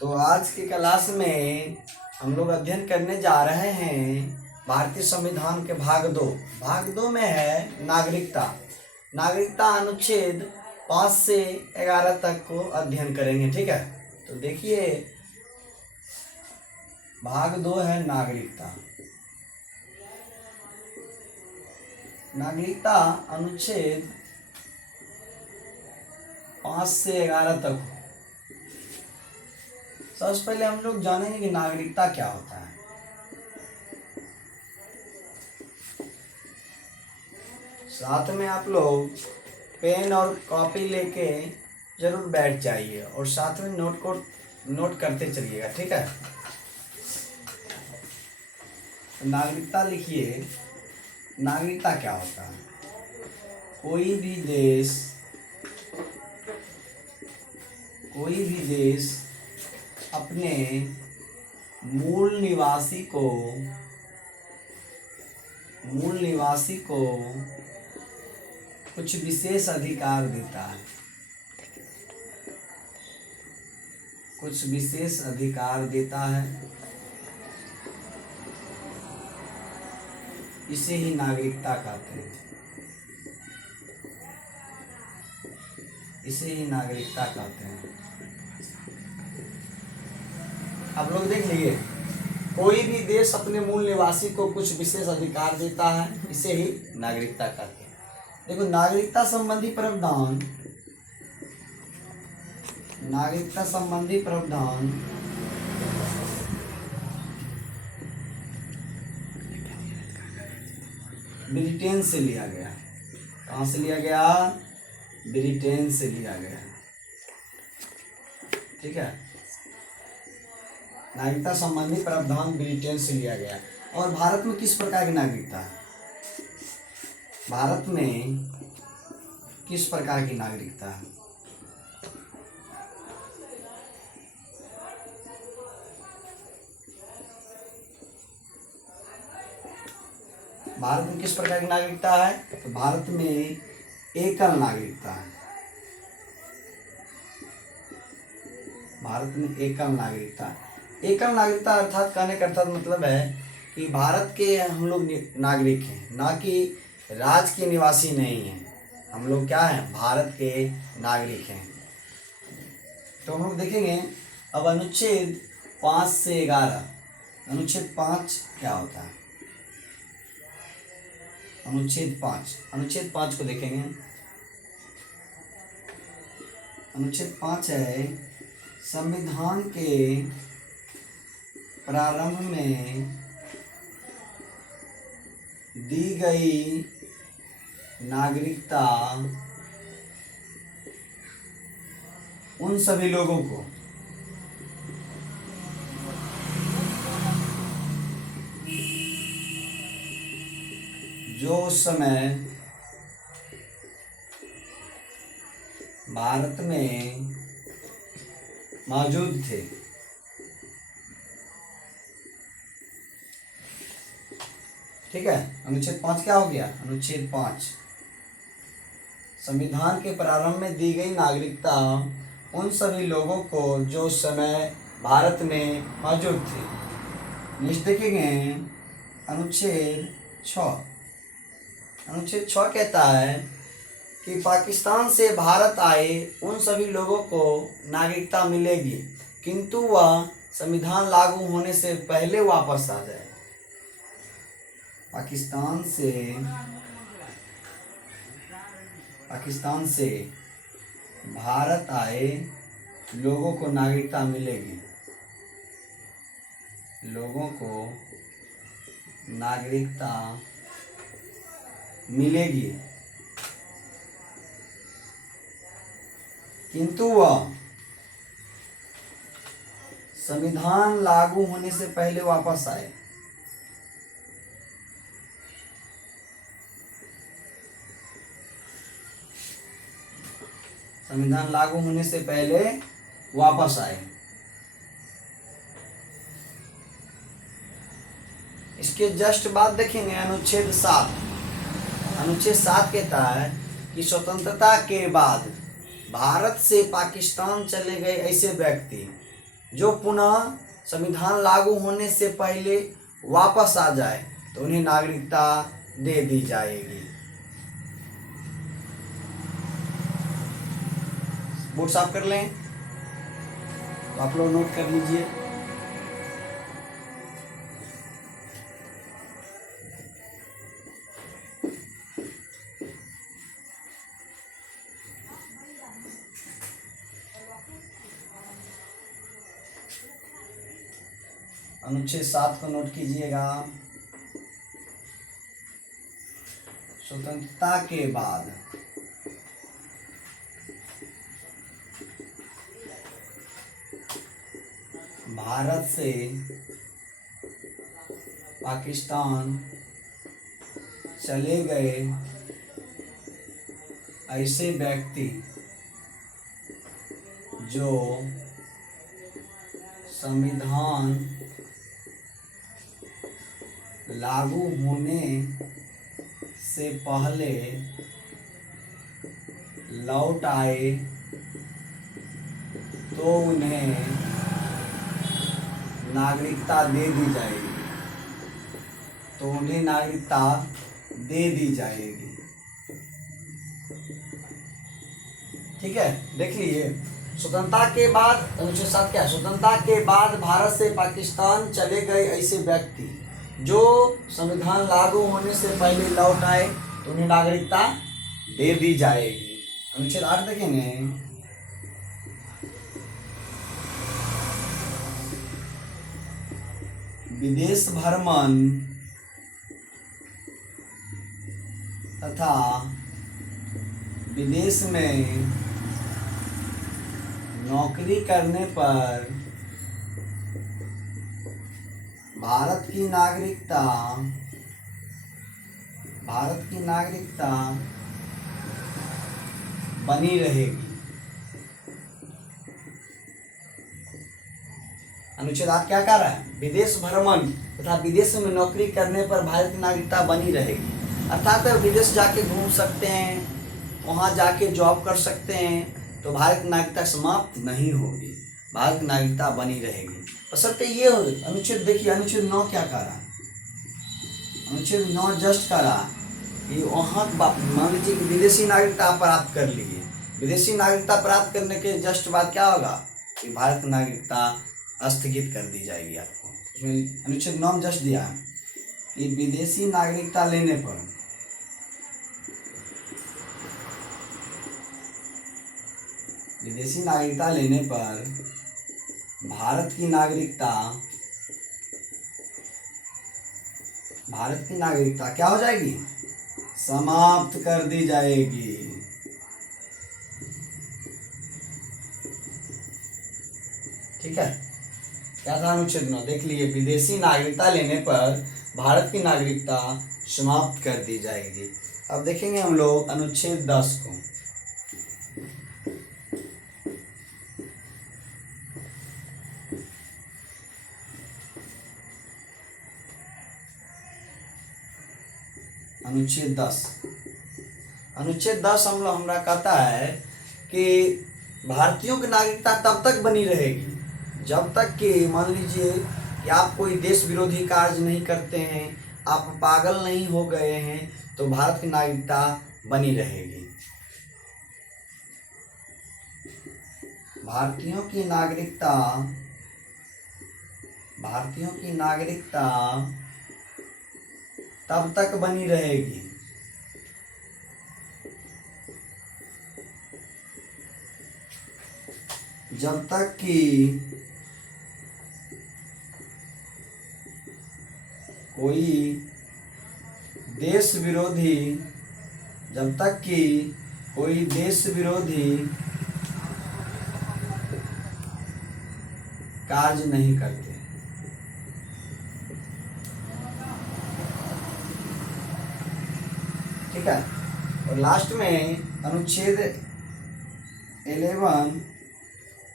तो आज की क्लास में हम लोग अध्ययन करने जा रहे हैं भारतीय संविधान के भाग दो में है नागरिकता। नागरिकता अनुच्छेद 5 से 11 तक को अध्ययन करेंगे। ठीक है, तो देखिए भाग 2 है नागरिकता। नागरिकता अनुच्छेद 5 से 11 तक। सबसे पहले हम लोग जानेंगे कि नागरिकता क्या होता है। साथ में आप लोग पेन और कॉपी लेके जरूर बैठ जाइए और साथ में नोट करते चलिएगा। ठीक है, तो नागरिकता लिखिए। नागरिकता क्या होता है? कोई भी देश अपने मूल निवासी को कुछ विशेष अधिकार देता है। इसे ही नागरिकता कहते हैं। आप लोग देख लीजिए, कोई भी देश अपने मूल निवासी को कुछ विशेष अधिकार देता है, इसे ही नागरिकता कहते हैं। देखो, नागरिकता संबंधी प्रावधान ब्रिटेन से लिया गया। कहाँ से लिया गया? ब्रिटेन से लिया गया। ठीक है, नागरिकता संबंधी प्रावधान ब्रिटेन से लिया गया। और भारत में किस प्रकार की नागरिकता है? भारत में किस प्रकार की नागरिकता है? भारत में किस प्रकार की नागरिकता है? तो भारत में एकल नागरिकता है। एकल नागरिकता अर्थात कहने का अर्थात मतलब है कि भारत के हम लोग नागरिक हैं, ना कि राज्य के निवासी नहीं हैं। हम लोग क्या हैं? भारत के नागरिक हैं। तो हम लोग देखेंगे अब अनुच्छेद 5 से 11। अनुच्छेद 5 क्या होता है? अनुच्छेद 5 को देखेंगे। अनुच्छेद 5 है, संविधान के प्रारंभ में दी गई नागरिकता उन सभी लोगों को जो उस समय भारत में मौजूद थे। ठीक है, अनुच्छेद 5 क्या हो गया? अनुच्छेद 5, संविधान के प्रारंभ में दी गई नागरिकता उन सभी लोगों को जो उस समय भारत में मौजूद थे। नेक्स्ट देखेंगे अनुच्छेद 6। अनुच्छेद 6 कहता है कि पाकिस्तान से भारत आए उन सभी लोगों को नागरिकता मिलेगी, किंतु वह संविधान लागू होने से पहले वापस आ जाए। पाकिस्तान से भारत आए लोगों को नागरिकता मिलेगी, किंतु वह संविधान लागू होने से पहले वापस आए। संविधान लागू होने से पहले वापस आए। इसके जस्ट बाद देखेंगे अनुच्छेद 7। अनुच्छेद 7 कहता है कि स्वतंत्रता के बाद भारत से पाकिस्तान चले गए ऐसे व्यक्ति जो पुनः संविधान लागू होने से पहले वापस आ जाए तो उन्हें नागरिकता दे दी जाएगी। बोर्ड साफ कर लें, तो आप लोग नोट कर लीजिए। अनुच्छेद 7 को नोट कीजिएगा। स्वतंत्रता के बाद भारत से पाकिस्तान चले गए ऐसे व्यक्ति जो संविधान लागू होने से पहले लौट आए तो उन्हें नागरिकता दे दी जाएगी, तो उन्हें नागरिकता दे दी जाएगी। ठीक है, देख लीजिए। स्वतंत्रता के बाद अनुच्छेद 7 क्या है? स्वतंत्रता के बाद भारत से पाकिस्तान चले गए ऐसे व्यक्ति जो संविधान लागू होने से पहले लौट आए तो उन्हें नागरिकता दे दी जाएगी। अनुच्छेद 8 देखेंगे। विदेश भ्रमण तथा विदेश में नौकरी करने पर भारत की नागरिकता बनी रहेगी। अनुच्छेद 8 क्या कह रहा है? विदेश भ्रमण तथा विदेश में नौकरी करने पर भारत की नागरिकता बनी रहेगी। अर्थात विदेश जाके घूम सकते हैं, वहाँ जाके जॉब कर सकते हैं, तो भारत की नागरिकता समाप्त नहीं होगी, भारत की नागरिकता बनी रहेगी। बशर्ते ये हो। अनुच्छेद देखिए, अनुच्छेद 9 क्या कह रहा है? अनुच्छेद 9 जस्ट कह रहा कि वहाँ मान लीजिए कि विदेशी नागरिकता प्राप्त कर लीजिए। विदेशी नागरिकता प्राप्त करने के जस्ट बाद क्या होगा कि भारत की नागरिकता स्थगित कर दी जाएगी आपको। उसमें अनुच्छेद 9 जस्ट दिया है कि विदेशी नागरिकता लेने पर भारत की नागरिकता क्या हो जाएगी? समाप्त कर दी जाएगी। ठीक है, क्या था अनुच्छेद 9? देख लिए, विदेशी नागरिकता लेने पर भारत की नागरिकता समाप्त कर दी जाएगी। अब देखेंगे हम लोग अनुच्छेद 10 को। अनुच्छेद 10 हमरा कहता है कि भारतीयों की नागरिकता तब तक बनी रहेगी जब तक कि मान लीजिए कि आप कोई देश विरोधी कार्य नहीं करते हैं, आप पागल नहीं हो गए हैं, तो भारत की नागरिकता बनी रहेगी। भारतीयों की नागरिकता तब तक बनी रहेगी जब तक कि कोई देश विरोधी कार्य नहीं करते। ठीक है, और लास्ट में अनुच्छेद 11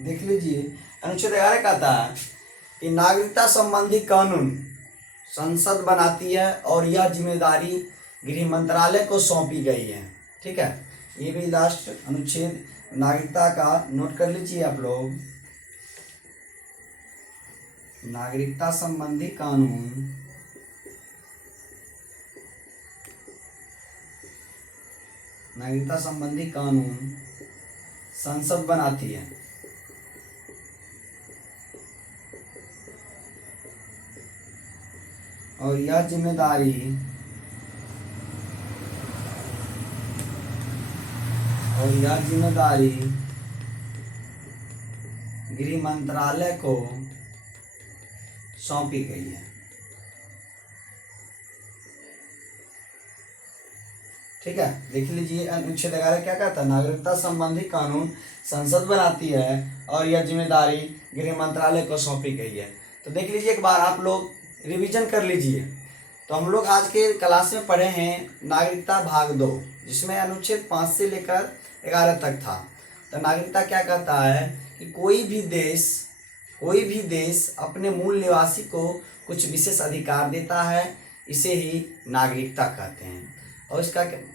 देख लीजिए। अनुच्छेद 11 कहता है कि नागरिकता संबंधी कानून संसद बनाती है और यह जिम्मेदारी गृह मंत्रालय को सौंपी गई है। ठीक है, ये भी लास्ट अनुच्छेद नागरिकता का नोट कर लीजिए आप लोग। नागरिकता संबंधी कानून संसद बनाती है। और यह जिम्मेदारी गृह मंत्रालय को सौंपी गई है। ठीक है, देख लीजिए अनुच्छेद 11 क्या कहता है, नागरिकता संबंधी कानून संसद बनाती है और यह जिम्मेदारी गृह मंत्रालय को सौंपी गई है। तो देख लीजिए, एक बार आप लोग रिवीजन कर लीजिए। तो हम लोग आज के क्लास में पढ़े हैं नागरिकता भाग 2, जिसमें अनुच्छेद 5 से लेकर 11 तक था। तो नागरिकता क्या कहता है कि कोई भी देश अपने मूल निवासी को कुछ विशेष अधिकार देता है, इसे ही नागरिकता कहते हैं। और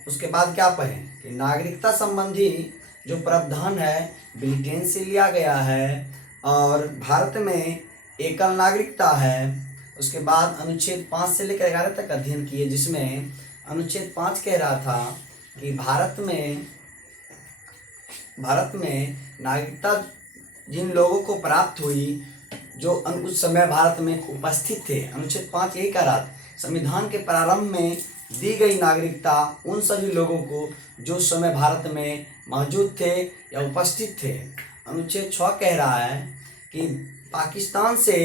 उसके बाद क्या पढ़ें कि नागरिकता संबंधी जो प्रावधान है ब्रिटेन से लिया गया है और भारत में एकल नागरिकता है। उसके बाद अनुच्छेद 5 से लेकर 11 तक अध्ययन किए, जिसमें अनुच्छेद 5 कह रहा था कि भारत में नागरिकता जिन लोगों को प्राप्त हुई जो उस समय भारत में उपस्थित थे। अनुच्छेद 5 यही कह रहा था, संविधान के प्रारंभ में दी गई नागरिकता उन सभी लोगों को जो उस समय भारत में मौजूद थे या उपस्थित थे। अनुच्छेद 6 कह रहा है कि पाकिस्तान से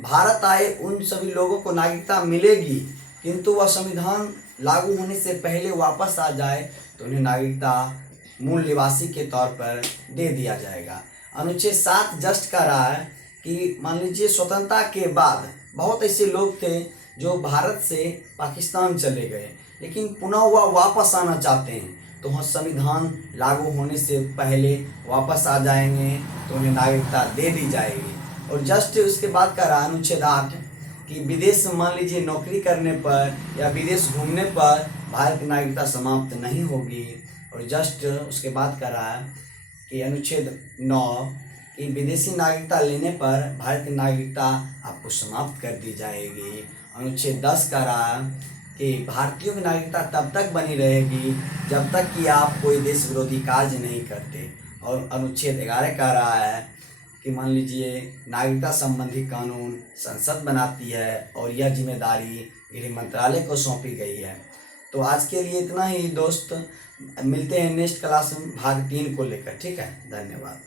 भारत आए उन सभी लोगों को नागरिकता मिलेगी, किंतु वह संविधान लागू होने से पहले वापस आ जाए तो उन्हें नागरिकता मूल निवासी के तौर पर दे दिया जाएगा। अनुच्छेद 7 जस्ट कह रहा है कि मान लीजिए स्वतंत्रता के बाद बहुत ऐसे लोग थे जो भारत से पाकिस्तान चले गए, लेकिन पुनः वह वापस आना चाहते हैं, तो वह संविधान लागू होने से पहले वापस आ जाएंगे तो उन्हें नागरिकता दे दी जाएगी। और जस्ट उसके बाद का रहा अनुच्छेद 8 कि विदेश में मान लीजिए नौकरी करने पर या विदेश घूमने पर भारत की नागरिकता समाप्त नहीं होगी। और जस्ट उसके बाद का रहा कि अनुच्छेद 9 कि विदेशी नागरिकता लेने पर भारत की नागरिकता आपको समाप्त कर दी जाएगी। अनुच्छेद 10 का रहा कि भारतीयों की नागरिकता तब तक बनी रहेगी जब तक कि आप कोई देश विरोधी कार्य नहीं करते। और अनुच्छेद 11 का रहा है कि मान लीजिए नागरिकता संबंधी कानून संसद बनाती है और यह जिम्मेदारी गृह मंत्रालय को सौंपी गई है। तो आज के लिए इतना ही दोस्त, मिलते हैं नेक्स्ट क्लास में भाग 3 को लेकर। ठीक है, धन्यवाद।